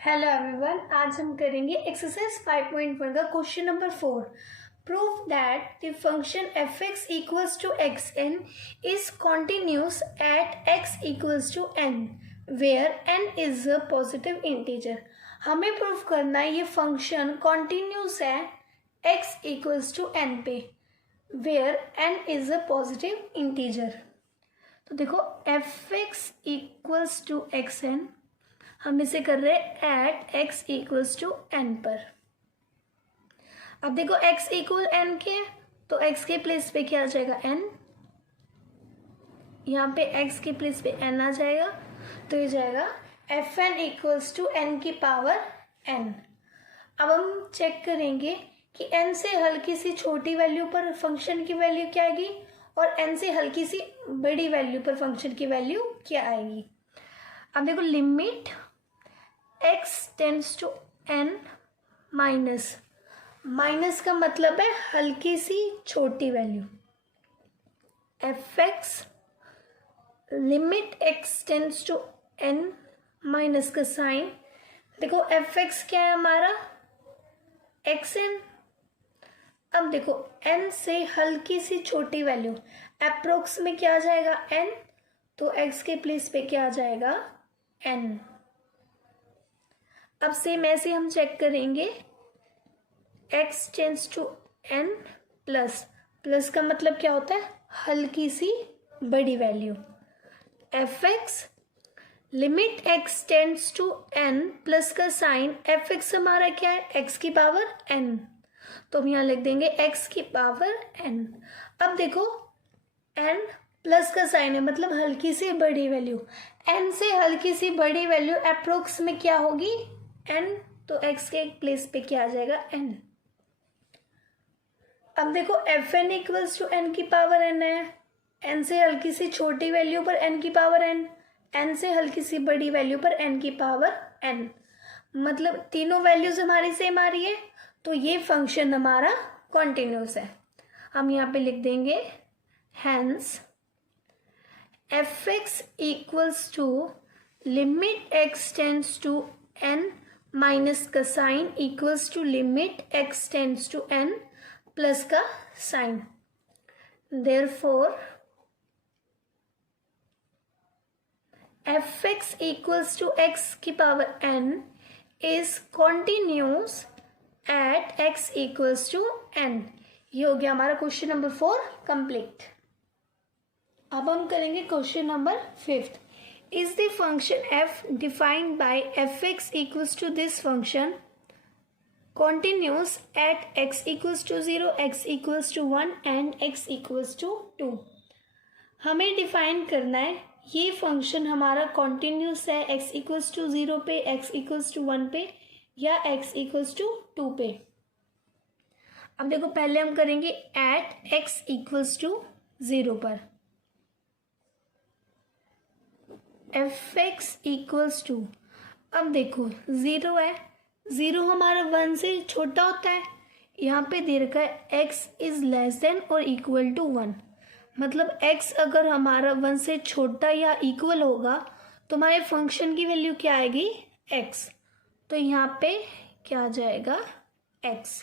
Hello everyone, आज हम करेंगे एक्सरसाइज 5.1 का question number 4। Prove that the function f x equals to x n is continuous at x equals to n where n is a positive integer. हमें prove करना है ये function continuous है x equals to n पे where n is a positive integer. तो देखो f x equals to x n हम इसे कर रहे हैं at x equals to n पर। अब देखो x इक्वल एन के तो x के प्लेस पे क्या आ जाएगा n, यहाँ पे x के प्लेस पे n आ जाएगा तो ये जाएगा f n equals to n की पावर n। अब हम चेक करेंगे कि n से हल्की सी छोटी वैल्यू पर फंक्शन की वैल्यू क्या आएगी और n से हल्की सी बड़ी वैल्यू पर फंक्शन की वैल्यू क्या आएगी। अब देखो limit x tends to n minus का मतलब है हल्की सी छोटी value. F x limit x tends to n minus का साइन, देखो एफ एक्स क्या है हमारा एक्स एन। अब देखो n से हल्की सी छोटी वैल्यू अप्रोक्स में क्या आ जाएगा n, तो x के प्लेस पे क्या आ जाएगा n। अब सेम ऐसे हम चेक करेंगे x tends to n plus का मतलब क्या होता है हल्की सी बड़ी value. F x limit x tends to n plus का साइन एफ एक्स हमारा क्या है x की पावर n, तो हम यहाँ लिख देंगे x की पावर n। अब देखो n प्लस का साइन है मतलब हल्की सी बड़ी वैल्यू, n से हल्की सी बड़ी वैल्यू अप्रोक्स में क्या होगी n, तो x के प्लेस पे क्या आ जाएगा n। अब देखो f n equals to n की पावर n है, n से हल्की सी छोटी वैल्यू पर n की पावर n से हल्की सी बड़ी वैल्यू पर n की पावर n, मतलब तीनों वैल्यूज हमारी सेम आ रही है तो ये फंक्शन हमारा कॉन्टिन्यूस है। हम यहाँ पे लिख देंगे hence f x equals to limit x tends to n minus का sine equals to limit x tends to n plus का sine. Therefore f x equals to x की power n is continuous at x equals to n। ये हो गया हमारा question number 4 complete. अब हम करेंगे question number 5। Is the function f defined by fx equals to this function continuous at x equals to 0, x equals to 1 and x equals to 2। हमें define करना है ये फंक्शन हमारा कॉन्टिन्यूस है x equals to 0 पे, x equals to 1 पे या x equals to 2 पे। अब देखो पहले हम करेंगे एट x इक्वल्स टू 0 पर एफ एक्स इक्वल्स टू, अब देखो 0 है, 0 हमारा 1 से छोटा होता है, यहाँ पे दे रखा है x इज लेस देन और इक्वल टू 1, मतलब x अगर हमारा 1 से छोटा या इक्वल होगा तो हमारे फंक्शन की वैल्यू क्या आएगी x, तो यहाँ पे क्या आ जाएगा x।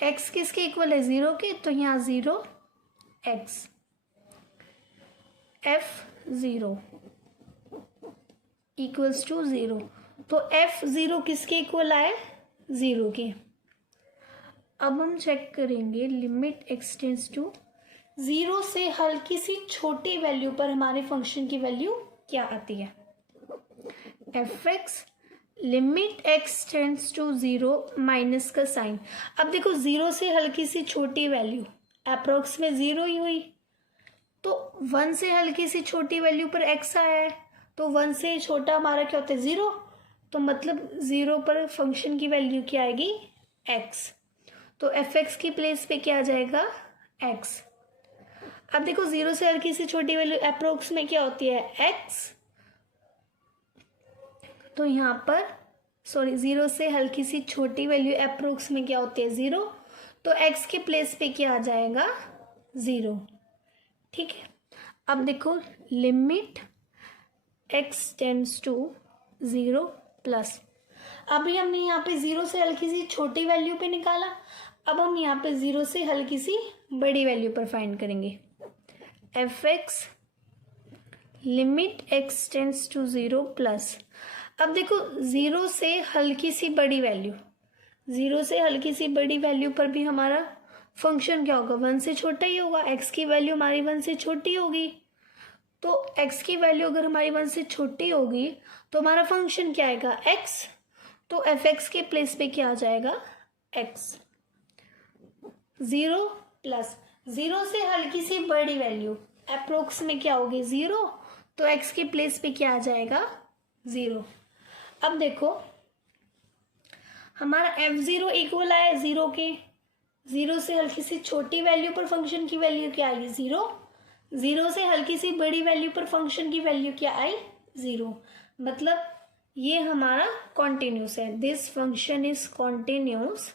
x किसके इक्वल है 0 के, तो यहाँ 0 x f0 इक्वल्स टू 0, तो f0 किसके इक्वल आए 0 के। अब हम चेक करेंगे लिमिट x टेंड्स टू 0 से हल्की सी छोटी वैल्यू पर हमारे फंक्शन की वैल्यू क्या आती है। F x limit x tends to 0 minus का साइन, अब देखो 0 से हल्की सी छोटी वैल्यू अप्रोक्स में 0 ही हुई, तो 1 से हल्की सी छोटी वैल्यू पर x आया है तो 1 से छोटा हमारा क्या होता है 0, तो मतलब 0 पर फंक्शन की वैल्यू क्या आएगी x, तो एफ एक्स की प्लेस पे क्या आ जाएगा x। अब देखो 0 से हल्की सी छोटी वैल्यू अप्रोक्स में क्या होती है x, तो यहाँ पर 0 से हल्की सी छोटी वैल्यू अप्रोक्स में क्या होती है 0, तो x के प्लेस पे क्या आ जाएगा 0। ठीक है, अब देखो limit x tends to 0 plus अभी हमने यहाँ पे 0 से हल्की सी छोटी वैल्यू पे निकाला, अब हम यहाँ पे 0 से हल्की सी बड़ी वैल्यू पर फाइंड करेंगे। F x limit x tends to 0 plus, अब देखो 0 से हल्की सी बड़ी वैल्यू, 0 से हल्की सी बड़ी वैल्यू पर भी हमारा फंक्शन क्या होगा, 1 से छोटा ही होगा। x की वैल्यू हमारी 1 से छोटी होगी, तो x की वैल्यू अगर हमारी 1 से छोटी होगी तो हमारा फंक्शन क्या आएगा, x। तो एफ एक्स के प्लेस पे क्या आ जाएगा, x। 0 प्लस 0 से हल्की सी बड़ी वैल्यू अप्रोक्स में क्या होगी, 0, तो x के प्लेस पे क्या आ जाएगा, 0। अब देखो हमारा f0 इक्वल आया 0 के, 0 से हल्की सी छोटी वैल्यू पर फंक्शन की वैल्यू क्या आई, 0। 0 से हल्की सी बड़ी वैल्यू पर फंक्शन की वैल्यू क्या आई, 0। मतलब ये हमारा कॉन्टिन्यूस है। This function is continuous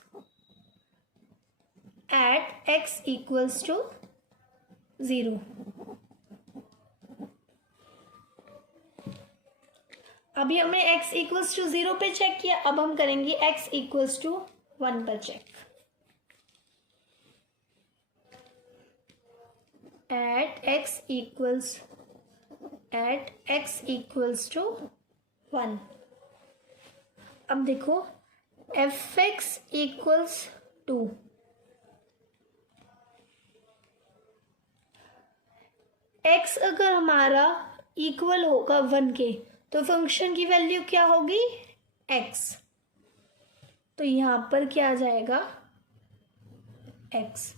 at x equals to 0। अभी हमने x इक्वल्स टू 0 पे चेक किया, अब हम करेंगे x इक्वल्स टू 1 पर check. At x equals to 1। अब देखो f x equals to, x अगर हमारा इक्वल होगा 1 के तो फंक्शन की वैल्यू क्या होगी, x। तो यहां पर क्या आ जाएगा, x।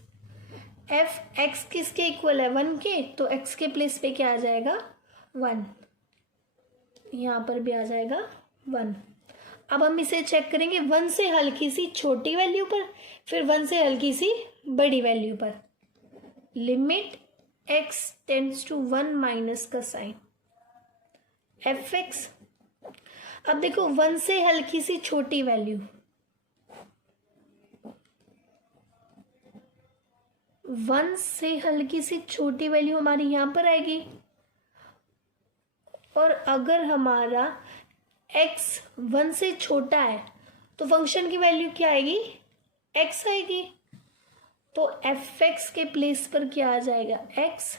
एफ एक्स किसके इक्वल है, 1 के, तो x के प्लेस पे क्या आ जाएगा, 1। यहां पर भी आ जाएगा 1। अब हम इसे चेक करेंगे 1 से हल्की सी छोटी वैल्यू पर, फिर 1 से हल्की सी बड़ी वैल्यू पर। Limit x tends to 1 minus का साइन एफ एक्स। अब देखो 1 से हल्की सी छोटी वैल्यू, 1 से हल्की सी छोटी वैल्यू हमारी यहां पर आएगी, और अगर हमारा x 1 से छोटा है तो फंक्शन की वैल्यू क्या आएगी, x आएगी। तो एफ एक्स के प्लेस पर क्या आ जाएगा, x।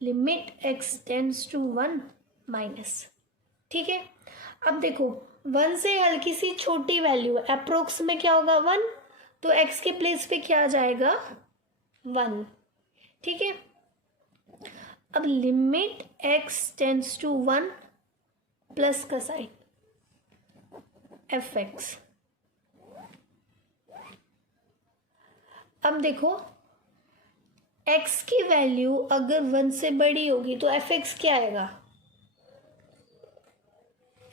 Limit x tends to 1 minus, ठीक है। अब देखो 1 से हल्की सी छोटी वैल्यू अप्रोक्स में क्या होगा, 1, तो x के प्लेस पे क्या आ जाएगा, 1, ठीक है। अब limit x tends to 1 plus का साइन एफ एक्स। अब देखो x की वैल्यू अगर 1 से बड़ी होगी तो एफ एक्स क्या आएगा,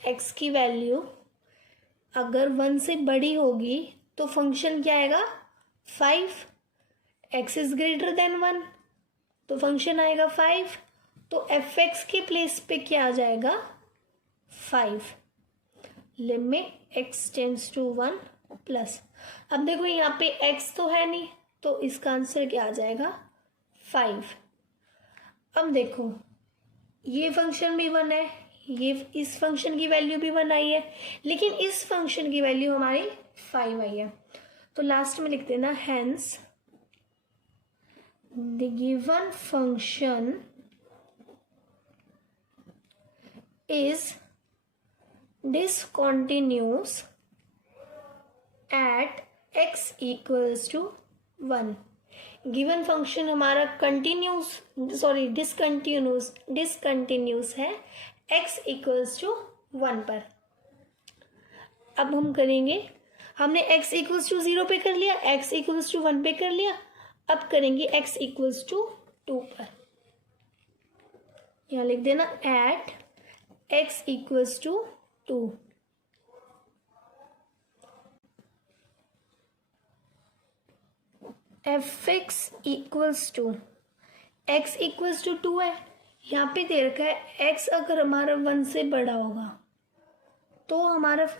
x की वैल्यू अगर 1 से बड़ी होगी तो फंक्शन क्या आएगा, 5। x इज ग्रेटर देन 1 तो फंक्शन आएगा 5। तो एफ एक्स के प्लेस पे क्या आ जाएगा, 5। Limit x tends to 1 plus. अब देखो यहाँ पे x तो है नहीं, तो इसका आंसर क्या आ जाएगा, 5। अब देखो ये फंक्शन भी 1 है, ये इस फंक्शन की वैल्यू भी 1 आई है, लेकिन इस फंक्शन की वैल्यू हमारी 5 आई है। तो लास्ट में लिख देना hence the given function is discontinuous at x equals to 1। Given function हमारा डिसकंटिन्यूअस है x इक्वल्स टू 1 पर। अब हम करेंगे, हमने x इक्वल्स टू 0 पे कर लिया, x इक्वल्स टू 1 पे कर लिया, अब करेंगे x इक्वल्स टू 2 पर। यहाँ लिख देना at x equals to 2। F x equals to x equals to 2 है, यहाँ पे दे रखा है x अगर हमारा 1 से बड़ा होगा तो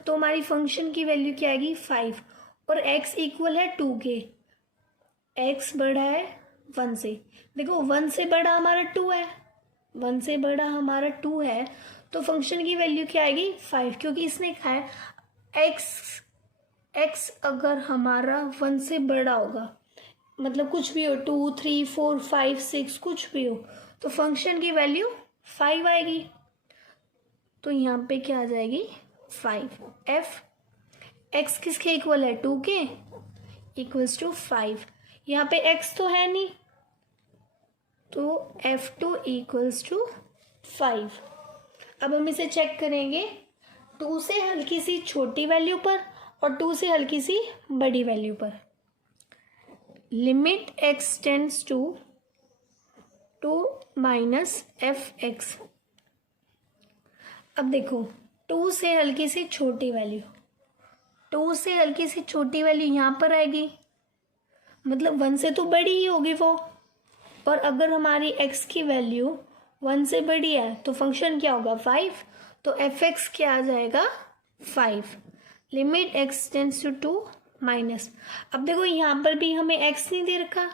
हमारी फंक्शन की वैल्यू क्या आएगी, 5, और x इक्वल है 2 के, x बड़ा है 1 से। देखो 1 से बड़ा हमारा 2 है, 1 से बड़ा हमारा 2 है, तो फंक्शन की वैल्यू क्या आएगी 5, क्योंकि इसने कहा है x अगर हमारा 1 से बड़ा होगा, मतलब कुछ भी हो 2 3 4 5 6 कुछ भी हो, तो फंक्शन की वैल्यू 5 आएगी। तो यहाँ पे क्या आ जाएगी 5। एफ एक्स किसके इक्वल है 2 के, इक्वल्स टू 5। यहाँ पे x तो है नहीं, तो f2 इक्वल्स टू 5। अब हम इसे चेक करेंगे 2 से हल्की सी छोटी वैल्यू पर और 2 से हल्की सी बड़ी वैल्यू पर। Limit x tends to 2 minus fx। अब देखो 2 से हल्की सी छोटी वैल्यू, 2 से हल्की सी छोटी वैल्यू यहाँ पर आएगी, मतलब 1 से तो बड़ी ही होगी वो। और अगर हमारी x की वैल्यू 1 से बड़ी है तो फंक्शन क्या होगा 5, तो fx क्या आ जाएगा 5। Limit x tends to 2 minus, अब देखो यहाँ पर भी हमें x नहीं दे रखा,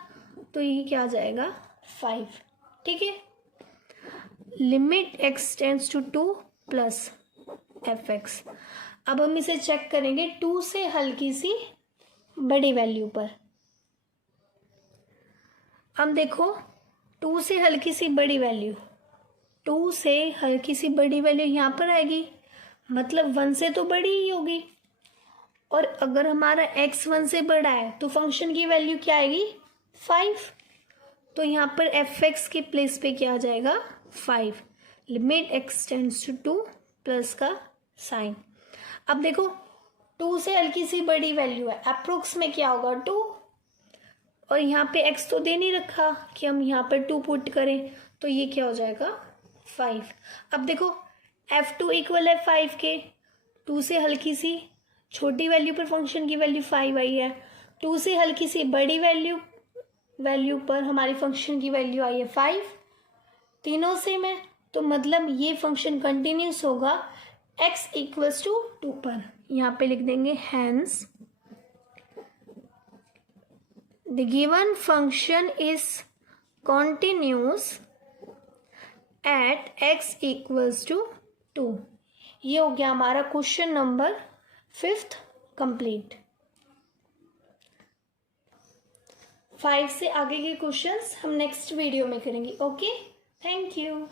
तो ये क्या आ जाएगा 5। ठीक है, limit x tends to 2 plus fx। अब हम इसे चेक करेंगे 2 से हल्की सी बड़ी वैल्यू पर। अब देखो 2 से हल्की सी बड़ी वैल्यू, 2 से हल्की सी बड़ी वैल्यू यहाँ पर आएगी, मतलब 1 से तो बड़ी ही होगी। और अगर हमारा x 1 से बड़ा है तो फंक्शन की वैल्यू क्या आएगी 5, तो यहाँ पर fx के प्लेस पे क्या आ जाएगा 5। Limit x tends to 2 plus का साइन। अब देखो 2 से हल्की सी बड़ी वैल्यू है, अप्रोक्स में क्या होगा 2, और यहाँ पे x तो दे नहीं रखा कि हम यहाँ पर 2 पुट करें, तो ये क्या हो जाएगा 5। अब देखो f2 इक्वल है 5 के, 2 से हल्की सी छोटी वैल्यू पर फंक्शन की वैल्यू 5 आई है, 2 से हल्की सी बड़ी वैल्यू पर हमारी फंक्शन की वैल्यू आई है 5, तीनों सेम है, तो मतलब ये फंक्शन कंटिन्यूस होगा x इक्वल्स टू 2 पर। यहाँ पे लिख देंगे hence the given function is continuous at x equals to 2। ये हो गया हमारा क्वेश्चन नंबर 5 कंप्लीट। 5 से आगे के क्वेश्चंस हम नेक्स्ट वीडियो में करेंगे। Okay, thank you.